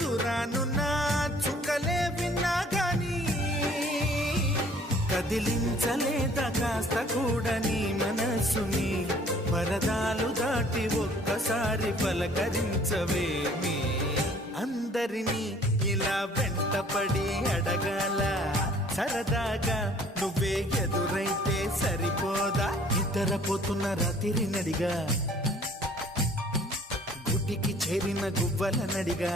దురానున్న చుక్కలే విన్నా గాని కదిలించలేదా కాస్త కూడా నీ మనసుని పరదాలు దాటి ఒక్కసారి పలకరించవేమి అందరినీ ఇలా వెంటపడి అడగాల సరదాగా నువ్వే ఎదురైతే సరిపోదా నిద్రపోతున్న రాత్రి నడిగా గుడికి చేరిన గువ్వల నడిగా